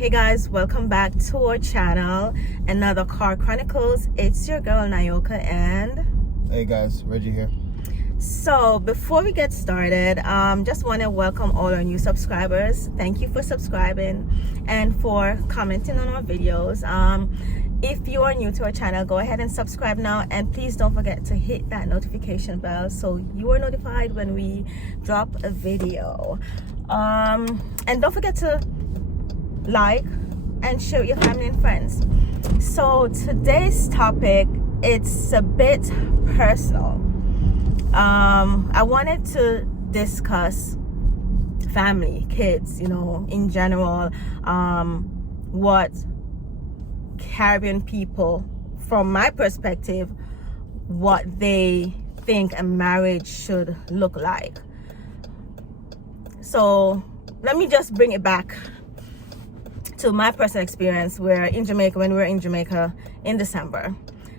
Hey guys, welcome back to our channel, another Car Chronicles. It's your girl Nyoka and hey guys, Reggie here. So before we get started, just want to welcome all our new subscribers. Thank you for subscribing and for commenting on our videos. If you are new to our channel, go ahead and subscribe now, and please don't forget to hit that notification bell so you are notified when we drop a video. And don't forget to like and share with your family and friends. So today's topic, it's a bit personal. I wanted to discuss family, kids, in general, what Caribbean people, from my perspective, what they think a marriage should look like. So let me just bring it back to my personal experience when we were in Jamaica in December.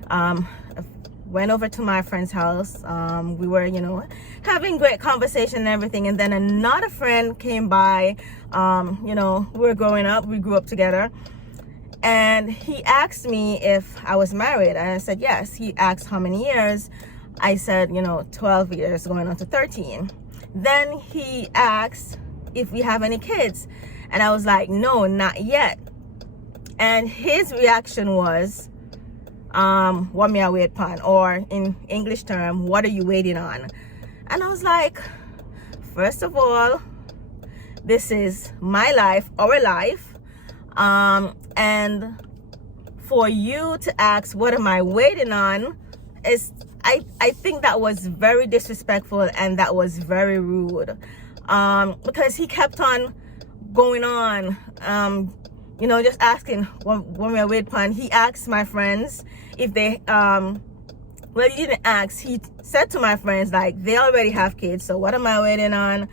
I went over to my friend's house. We were, having great conversation and everything. And then another friend came by. We were growing up. We grew up together. And he asked me if I was married. And I said, yes. He asked how many years. I said, 12 years going on to 13. Then he asked if we have any kids. And I was like, no, not yet. And his reaction was, what me I wait upon? Or in English term, what are you waiting on? And I was like, first of all, this is my life, our life. And for you to ask, what am I waiting on? I think that was very disrespectful and that was very rude. Because he kept on going on, just asking when we are waiting upon. He asked my friends if they, he didn't ask. He said to my friends, like, they already have kids, so what am I waiting on?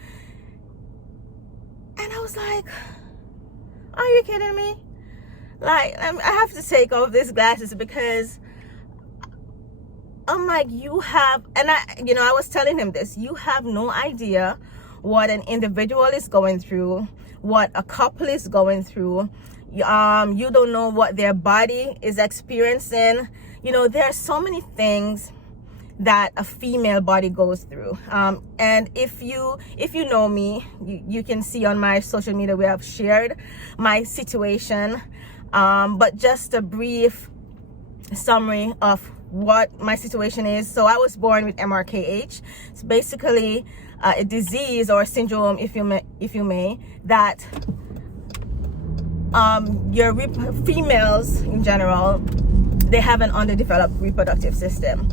And I was like, are you kidding me? Like, I have to take off these glasses because I'm like, you have, and I was telling him this, you have no idea what an individual is going through, what a couple is going through. You don't know what their body is experiencing. There are so many things that a female body goes through. And if you know me, you can see on my social media where I've shared my situation. But just a brief summary of what my situation is. So I was born with MRKH. It's basically a disease or a syndrome, if you may, that your females in general, they have an underdeveloped reproductive system,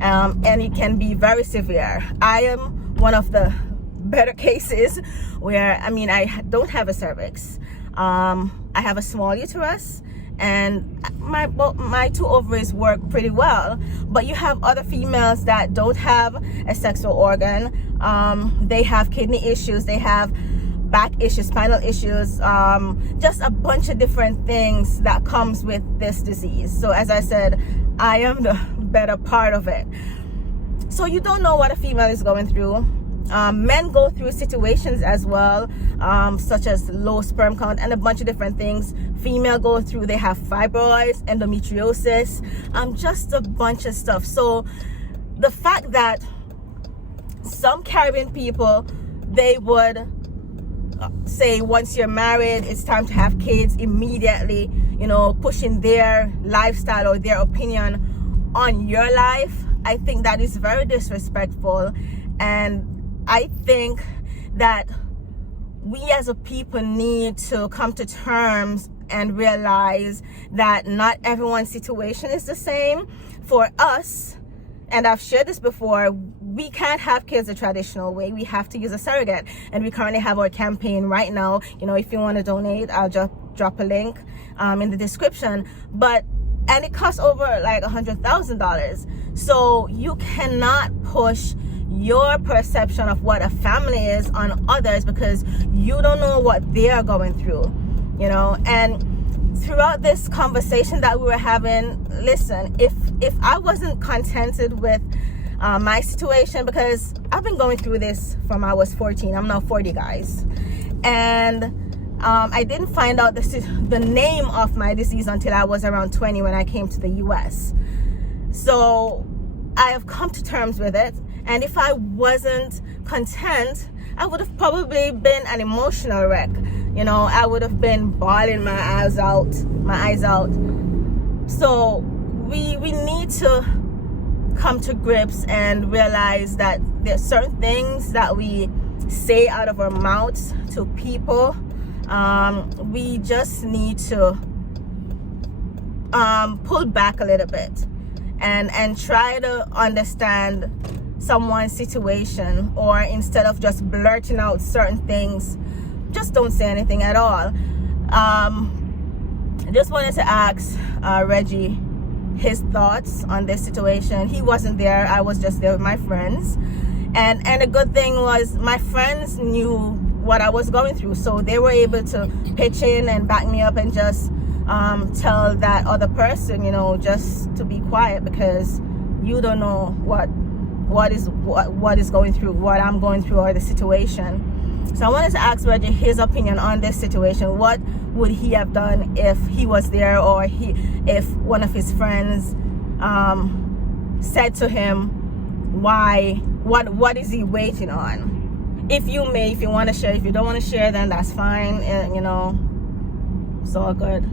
and it can be very severe. I am one of the better cases where I don't have a cervix. I have a small uterus, and my two ovaries work pretty well. But you have other females that don't have a sexual organ. They have kidney issues, they have back issues, spinal issues, just a bunch of different things that comes with this disease. So as I said, I am the better part of it. So you don't know what a female is going through. Men go through situations as well, such as low sperm count and a bunch of different things. Female go through, they have fibroids, endometriosis, just a bunch of stuff. So the fact that some Caribbean people, they would say once you're married, it's time to have kids immediately, pushing their lifestyle or their opinion on your life. I think that is very disrespectful. And I think that we as a people need to come to terms and realize that not everyone's situation is the same. For us, and I've shared this before, we can't have kids the traditional way. We have to use a surrogate. And we currently have our campaign right now. If you want to donate, I'll just drop a link in the description. And it costs over like $100,000. So you cannot push your perception of what a family is on others because you don't know what they are going through, and throughout this conversation that we were having, listen, if I wasn't contented with my situation, because I've been going through this from I was 14, I'm now 40, guys, and I didn't find out the name of my disease until I was around 20 when I came to the US. So I have come to terms with it, and if I wasn't content, I would have probably been an emotional wreck. I would have been bawling my eyes out. So we need to come to grips and realize that there's certain things that we say out of our mouths to people. We just need to pull back a little bit and try to understand someone's situation, or instead of just blurting out certain things, just don't say anything at all. I just wanted to ask Reggie his thoughts on this situation. He wasn't there. I was just there with my friends, and a good thing was my friends knew what I was going through, so they were able to pitch in and back me up and just tell that other person, just to be quiet, because you don't know what is going through, what I'm going through, or the situation. So I wanted to ask Reggie his opinion on this situation. What would he have done if he was there, or if one of his friends said to him, what is he waiting on? If you want to share. If you don't want to share, then that's fine. It's all good.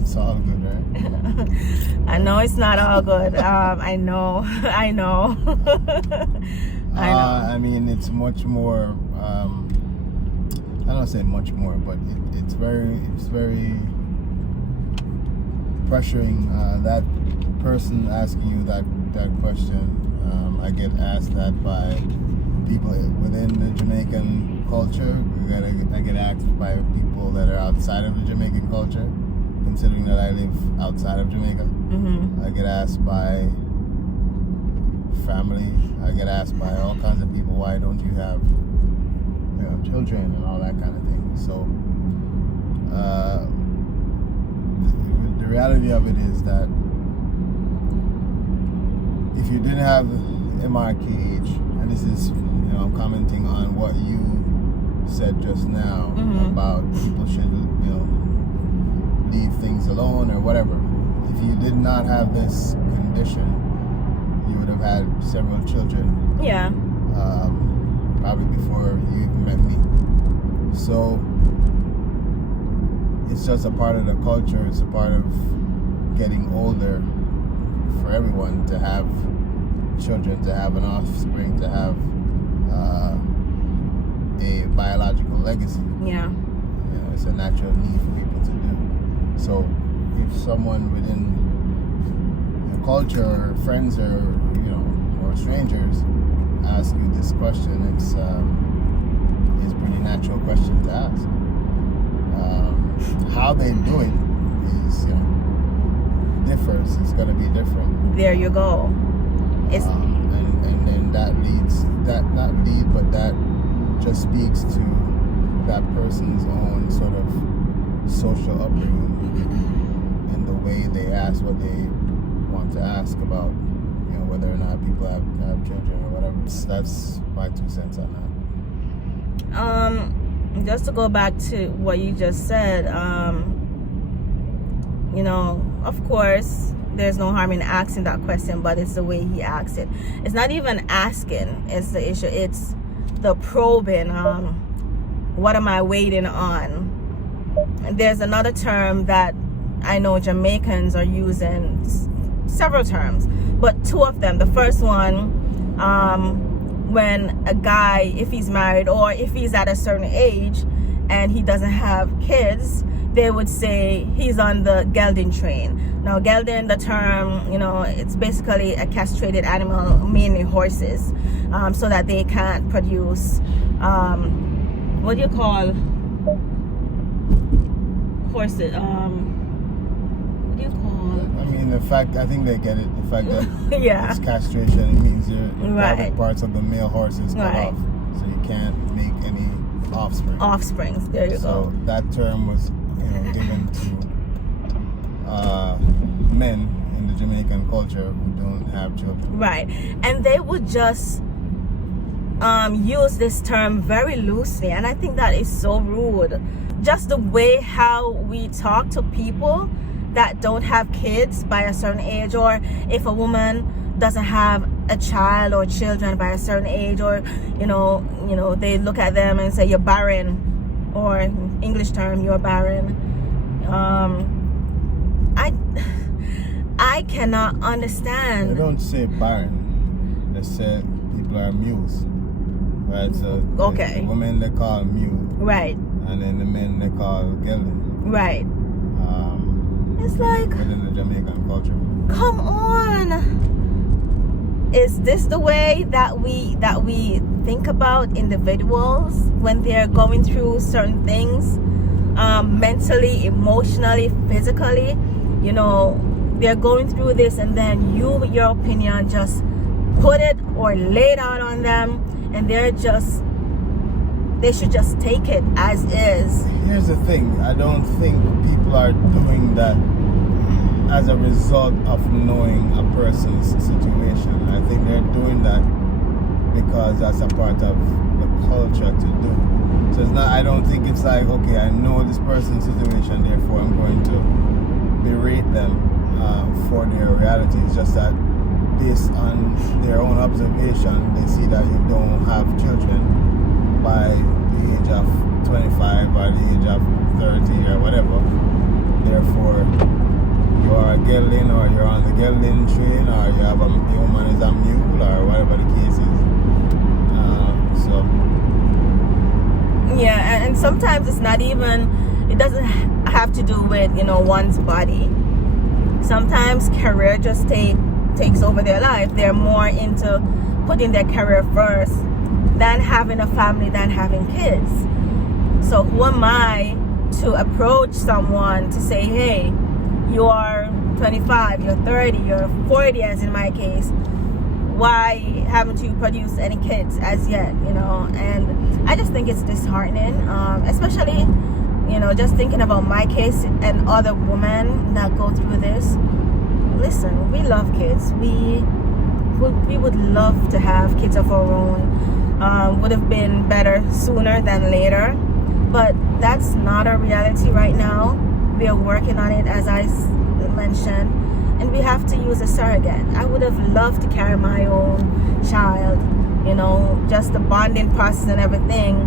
It's all good, right? I know it's not all good. I know. I know. I mean, it's much more. I don't say much more, but it's very pressuring. That person asking you that question. I get asked that by people within the Jamaican culture. I get asked by people that are outside of the Jamaican culture, considering that I live outside of Jamaica. Mm-hmm. I get asked by family. I get asked by all kinds of people, why don't you have children and all that kind of thing. So the reality of it is that if you didn't have MRKH, and this is, I'm commenting on what you said just now, mm-hmm. about people should, leave things alone or whatever. If you did not have this condition, you would have had several children. Yeah. Probably before you even met me. So it's just a part of the culture. It's a part of getting older for everyone to have children, to have an offspring, to have a biological legacy. Yeah. It's a natural need for people to do. So if someone within your culture, or friends, or or strangers ask you this question, it's a pretty natural question to ask. How they do it is differs. It's going to be different. There you go. It's and then that just speaks to that person's own sort of social upbringing and the way they ask what they want to ask about, whether or not people have children or whatever. That's my 2 cents on that. Just to go back to what you just said, of course, there's no harm in asking that question, but it's the way he asks it. It's not even asking is the issue. It's the probing. What am I waiting on? And there's another term that I know Jamaicans are using, several terms, but 2 of them. The first one, when a guy, if he's married or if he's at a certain age and he doesn't have kids, they would say he's on the gelding train. Now, gelding, the term, it's basically a castrated animal, mainly horses, so that they can't produce, what do you call horses? What do you call? I mean, I think they get it. The fact that yeah. it's castration, it means your Right. private parts of the male horse is cut Right. off, so you can't make any offspring. Offsprings, there you go. So that term was, given to men in the Jamaican culture who don't have children. Right. And they would just use this term very loosely, and I think that is so rude. Just the way how we talk to people that don't have kids by a certain age, or if a woman doesn't have a child or children by a certain age, or they look at them and say you're barren, or English term, you're barren. I cannot understand. They don't say barren. They say people are muse. Right, so okay. The women they call mule. Right. And then the men they call gelding. Right. It's like, within the Jamaican culture. Come on. Is this the way that we think about individuals when they're going through certain things, mentally, emotionally, physically? They're going through this, and then you, with your opinion, just put it or lay it out on them, and they should just take it as is. Here's the thing, I don't think people are doing that as a result of knowing a person's situation. I think they're doing that because that's a part of the culture to do. So it's not, I don't think it's like, okay, I know this person's situation, therefore I'm going to berate them for their reality. It's just that based on their own observation, they see that you don't have children by the age of 25 or the age of 30 or whatever. Therefore, you are a gelding, or you're on the gelding train, or your woman is a mule, or whatever the case is. Yeah, and sometimes it's not even, it doesn't have to do with, one's body. Sometimes career just takes over their life. They're more into putting their career first than having a family, than having kids. So who am I to approach someone to say, hey, you're 25, you're 30, you're 40, as in my case, why haven't you produced any kids as yet? And I just think it's disheartening, especially just thinking about my case and other women that go through this. Listen, we love kids. We would love to have kids of our own. Would have been better sooner than later, but that's not our reality right now. We are working on it, as I mentioned, and we have to use a surrogate. I would have loved to carry my own child, just the bonding process and everything.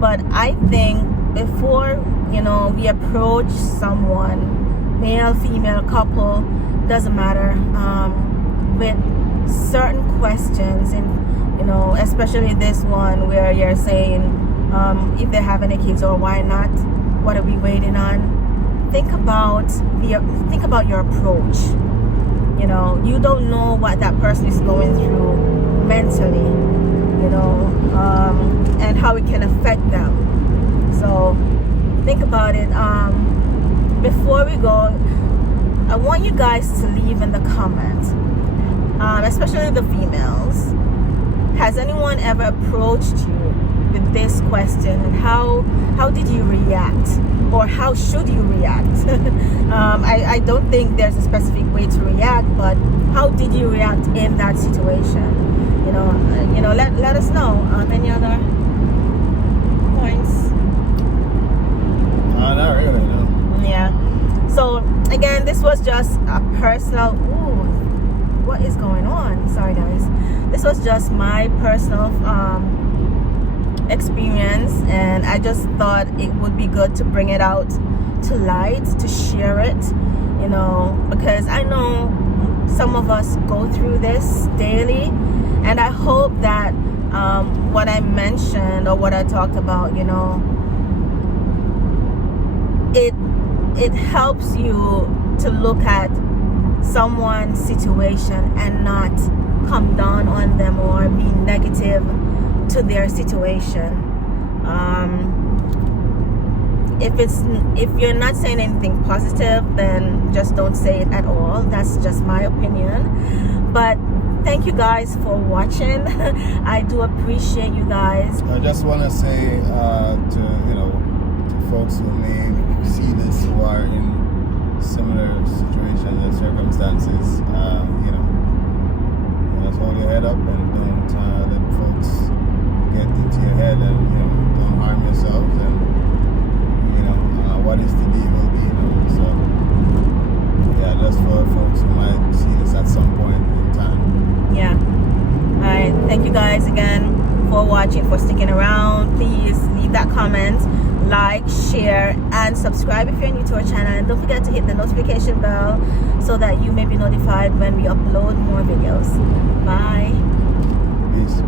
But I think before, we approach someone, male, female, couple, doesn't matter, with certain questions, and especially this one where you're saying if they have any kids or why not, what are we waiting on? Think about your approach. You don't know what that person is going through mentally, and how it can affect them. So think about it. Before we go, I want you guys to leave in the comments, especially the females. Has anyone ever approached you with this question, and how did you react, or how should you react? I don't think there's a specific way to react, but how did you react in that situation? Let us know. Any other points? Not really, no. Yeah. So again, this was just a personal. What is going on? Sorry, guys. This was just my personal experience, and I just thought it would be good to bring it out to light, to share it, because I know some of us go through this daily, and I hope that what I mentioned or what I talked about, it helps you to look at someone's situation and not come down on them or be negative to their situation. If you're not saying anything positive, then just don't say it at all. That's just my opinion. But thank you guys for watching. I do appreciate you guys. I just want to say to folks who may see this, who are in similar situations and circumstances, just hold your head up and don't let folks ahead and, you know, don't harm yourselves, and, you know, what is to be will be, you know. So yeah, just for folks who might see this at some point in time. Yeah. All right. Thank you guys again for watching, for sticking around. Please leave that comment, like, share, and subscribe if you're new to our channel. And don't forget to hit the notification bell so that you may be notified when we upload more videos. Bye. Peace.